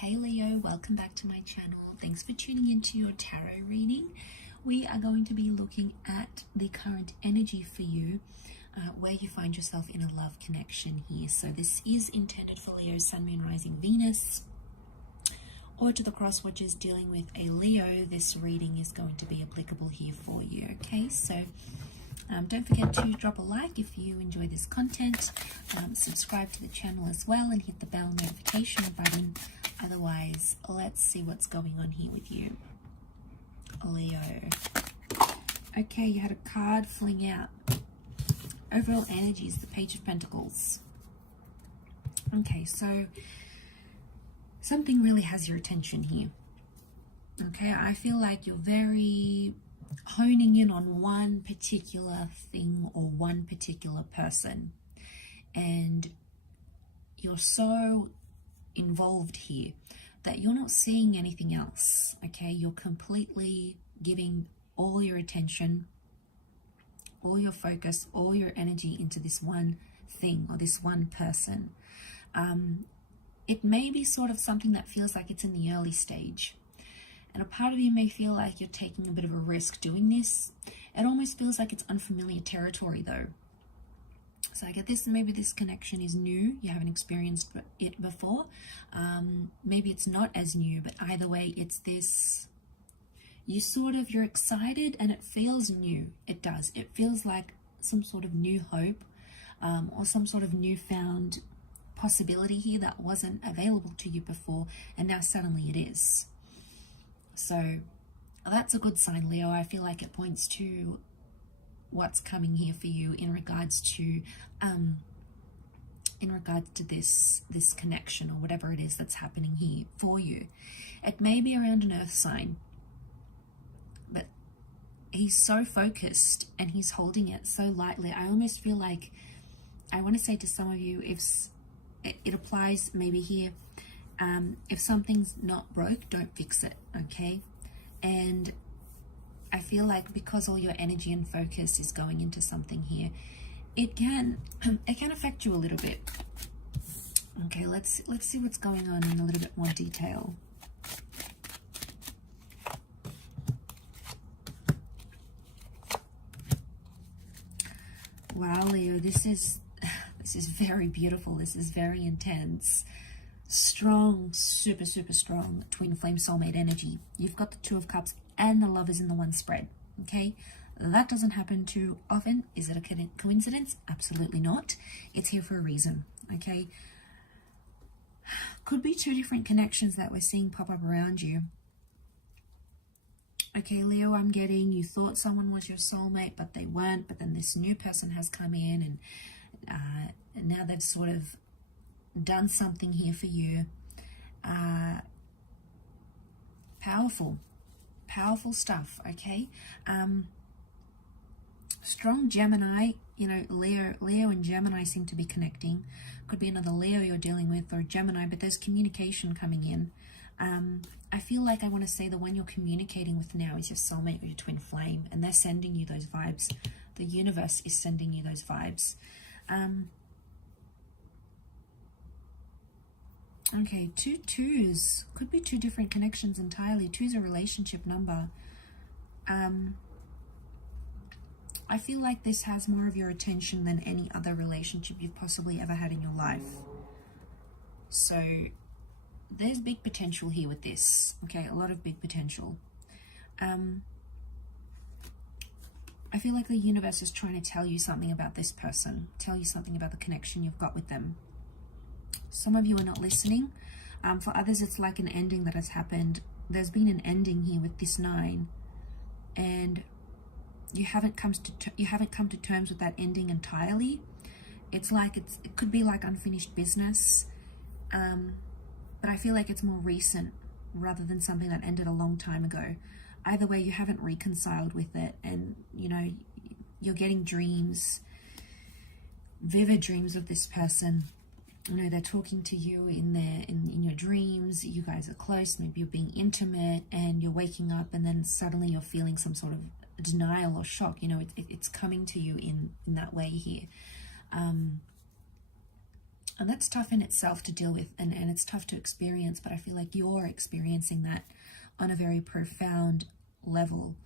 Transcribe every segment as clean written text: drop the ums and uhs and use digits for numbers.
Hey Leo, welcome back to my channel. Thanks for tuning into your tarot reading. We are going to be looking at the current energy for you, where you find yourself in a love connection here. So this is intended for Leo, Sun, Moon, Rising, Venus, or to the cross watchers dealing with a Leo. This reading is going to be applicable here for you. Okay, so don't forget to drop a like if you enjoy this content. Subscribe to the channel as well and hit the bell notification button. Otherwise, let's see what's going on here with you, Leo. Okay, you had a card fling out. Overall energy is the Page of Pentacles. Okay, so something really has your attention here. Okay, I feel like you're very honing in on one particular thing or one particular person, and you're so involved here that you're not seeing anything else. Okay, you're completely giving all your attention, all your focus, all your energy into this one thing or this one person. It may be sort of something that feels like it's in the early stage, and a part of you may feel like you're taking a bit of a risk doing this. It almost feels like it's unfamiliar territory though. So I get this, maybe this connection is new, you haven't experienced it before. Maybe it's not as new, but either way, it's this, you're excited and it feels new. It does. It feels like some sort of new hope, or some sort of newfound possibility here that wasn't available to you before, and now suddenly it is. So that's a good sign, Leo. I feel like it points to what's coming here for you in regards to this connection or whatever it is that's happening here for you. It may be around an earth sign, but he's so focused and he's holding it so lightly. I almost feel like I want to say to some of you, if it applies maybe here, if something's not broke, don't fix it. Okay, and I feel like because all your energy and focus is going into something here, it can affect you a little bit. Okay, let's see what's going on in a little bit more detail. Wow, Leo, this is very beautiful. This is very intense. Strong, super strong twin flame soulmate energy. You've got the Two of Cups and the Lovers in the one spread. Okay, that doesn't happen too often. Is it a coincidence? Absolutely not. It's here for a reason. Okay, could be two different connections that we're seeing pop up around you. Okay, Leo, I'm getting you thought someone was your soulmate, but they weren't. But then this new person has come in, and now they've sort of done something here for you. Powerful stuff. Okay, strong Gemini. You know, Leo and Gemini seem to be connecting. Could be another Leo you're dealing with or Gemini, but there's communication coming in. I feel like I want to say the one you're communicating with now is your soulmate or your twin flame, and they're sending you those vibes. The universe is sending you those vibes. Okay, 2 2s. Could be two different connections entirely. 2 is a relationship number. I feel like this has more of your attention than any other relationship you've possibly ever had in your life. So there's big potential here with this. Okay, a lot of big potential. I feel like the universe is trying to tell you something about this person, tell you something about the connection you've got with them. Some of you are not listening. For others, it's like an ending that has happened. There's been an ending here with this 9, and you haven't come to terms with that ending entirely. It's like it could be like unfinished business, but I feel like it's more recent rather than something that ended a long time ago. Either way, you haven't reconciled with it, and you know you're getting dreams, vivid dreams of this person. You know, they're talking to you in your dreams. You guys are close, maybe you're being intimate, and you're waking up and then suddenly you're feeling some sort of denial or shock. You know, it's coming to you in that way here. And that's tough in itself to deal with, and it's tough to experience, but I feel like you're experiencing that on a very profound level.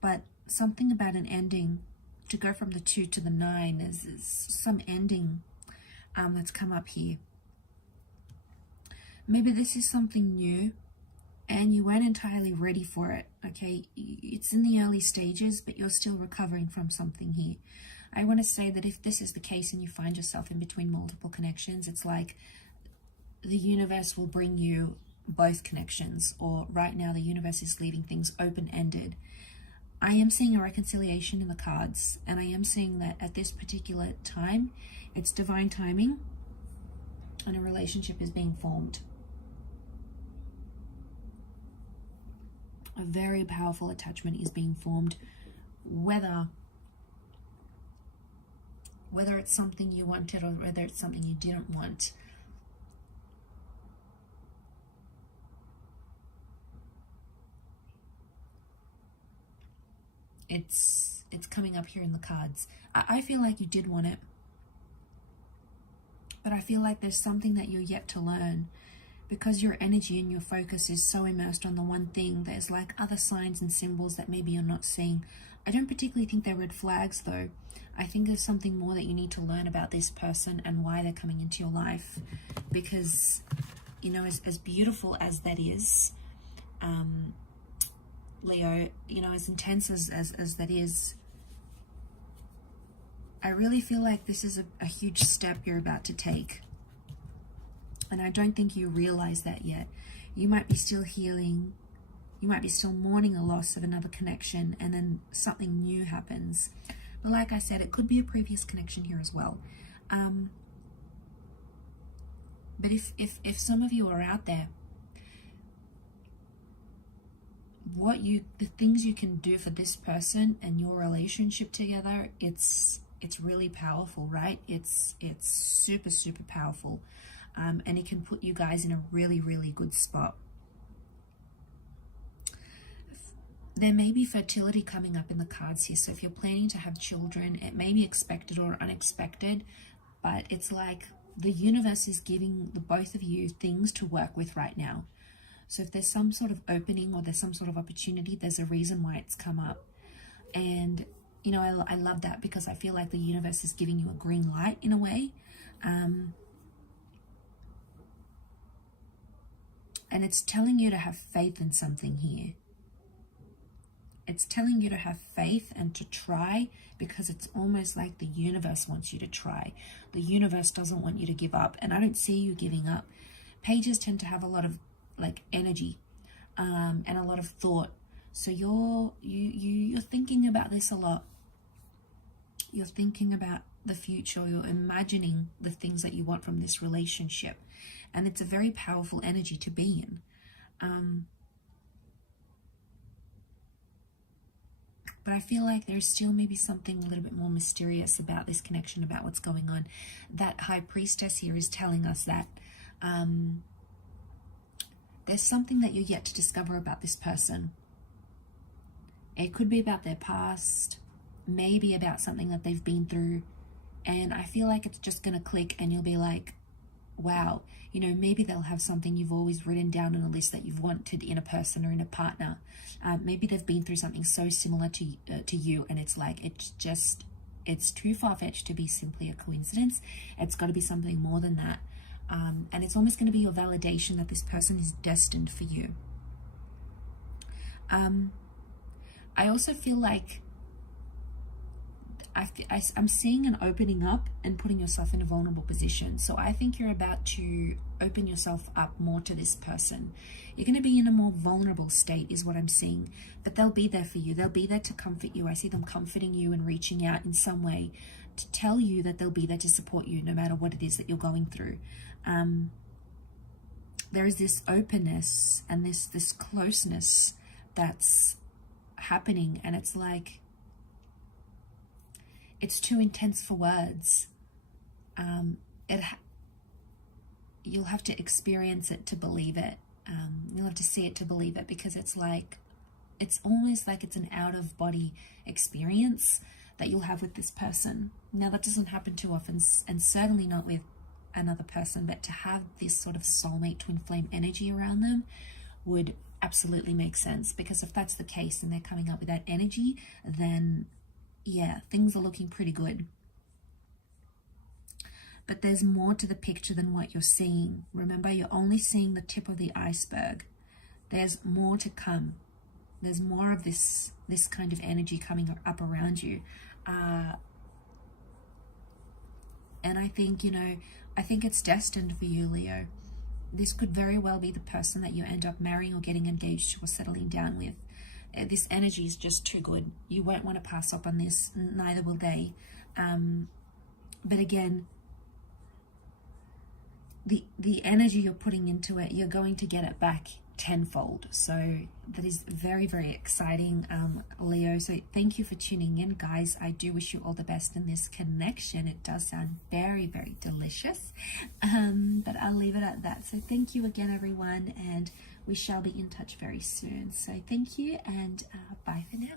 But something about an ending, to go from the 2 to the 9, is some ending that's come up here. Maybe this is something new and you weren't entirely ready for it, okay? It's in the early stages, but you're still recovering from something here. I want to say that if this is the case and you find yourself in between multiple connections, it's like the universe will bring you both connections, or right now the universe is leaving things open-ended. I am seeing a reconciliation in the cards, and I am seeing that at this particular time, it's divine timing and a relationship is being formed. A very powerful attachment is being formed, whether it's something you wanted or whether it's something you didn't want. It's coming up here in the cards. I feel like you did want it, but I feel like there's something that you're yet to learn, because your energy and your focus is so immersed on the one thing. There's like other signs and symbols that maybe you're not seeing. I don't particularly think they're red flags though. I think there's something more that you need to learn about this person and why they're coming into your life, because, you know, as beautiful as that is, Leo, you know, as intense as that is, I really feel like this is a huge step you're about to take. And I don't think you realize that yet. You might be still healing. You might be still mourning a loss of another connection, and then something new happens. But like I said, it could be a previous connection here as well. But if some of you are out there, the things you can do for this person and your relationship together, it's really powerful, right? It's super, super powerful. And it can put you guys in a really, really good spot. There may be fertility coming up in the cards here. So if you're planning to have children, it may be expected or unexpected, but it's like the universe is giving the both of you things to work with right now. So if there's some sort of opening or there's some sort of opportunity, there's a reason why it's come up. And, you know, I love that, because I feel like the universe is giving you a green light in a way. And it's telling you to have faith in something here. It's telling you to have faith and to try, because it's almost like the universe wants you to try. The universe doesn't want you to give up, and I don't see you giving up. Pages tend to have a lot of like energy and a lot of thought. So you're thinking about this a lot. You're thinking about the future. You're imagining the things that you want from this relationship. And it's a very powerful energy to be in. But I feel like there's still maybe something a little bit more mysterious about this connection, about what's going on. That High Priestess here is telling us that there's something that you're yet to discover about this person. It could be about their past, maybe about something that they've been through. And I feel like it's just going to click and you'll be like, wow, you know, maybe they'll have something you've always written down on a list that you've wanted in a person or in a partner. Maybe they've been through something so similar to you, and it's like, it's too far-fetched to be simply a coincidence. It's got to be something more than that. And it's almost going to be your validation that this person is destined for you. I also feel like I'm seeing an opening up and putting yourself in a vulnerable position. So I think you're about to open yourself up more to this person. You're going to be in a more vulnerable state is what I'm seeing. But they'll be there for you. They'll be there to comfort you. I see them comforting you and reaching out in some way to tell you that they'll be there to support you no matter what it is that you're going through. There is this openness and this closeness that's happening, and it's like, it's too intense for words. You'll have to experience it to believe it. You'll have to see it to believe it, because it's like, it's almost like it's an out-of-body experience that you'll have with this person. Now, that doesn't happen too often, and certainly not with another person, but to have this sort of soulmate twin flame energy around them would absolutely make sense, because if that's the case and they're coming up with that energy, then yeah, things are looking pretty good. But there's more to the picture than what you're seeing. Remember, you're only seeing the tip of the iceberg. There's more to come. There's more of this kind of energy coming up around you. And I think, you know, I think it's destined for you, Leo. This could very well be the person that you end up marrying or getting engaged to or settling down with. This energy is just too good. You won't want to pass up on this, neither will they. But again, the energy you're putting into it, you're going to get it back tenfold. So that is very, very exciting, Leo. So thank you for tuning in, guys. I do wish you all the best in this connection. It does sound very, very delicious, but I'll leave it at that. So thank you again, everyone, and we shall be in touch very soon. So thank you, and bye for now.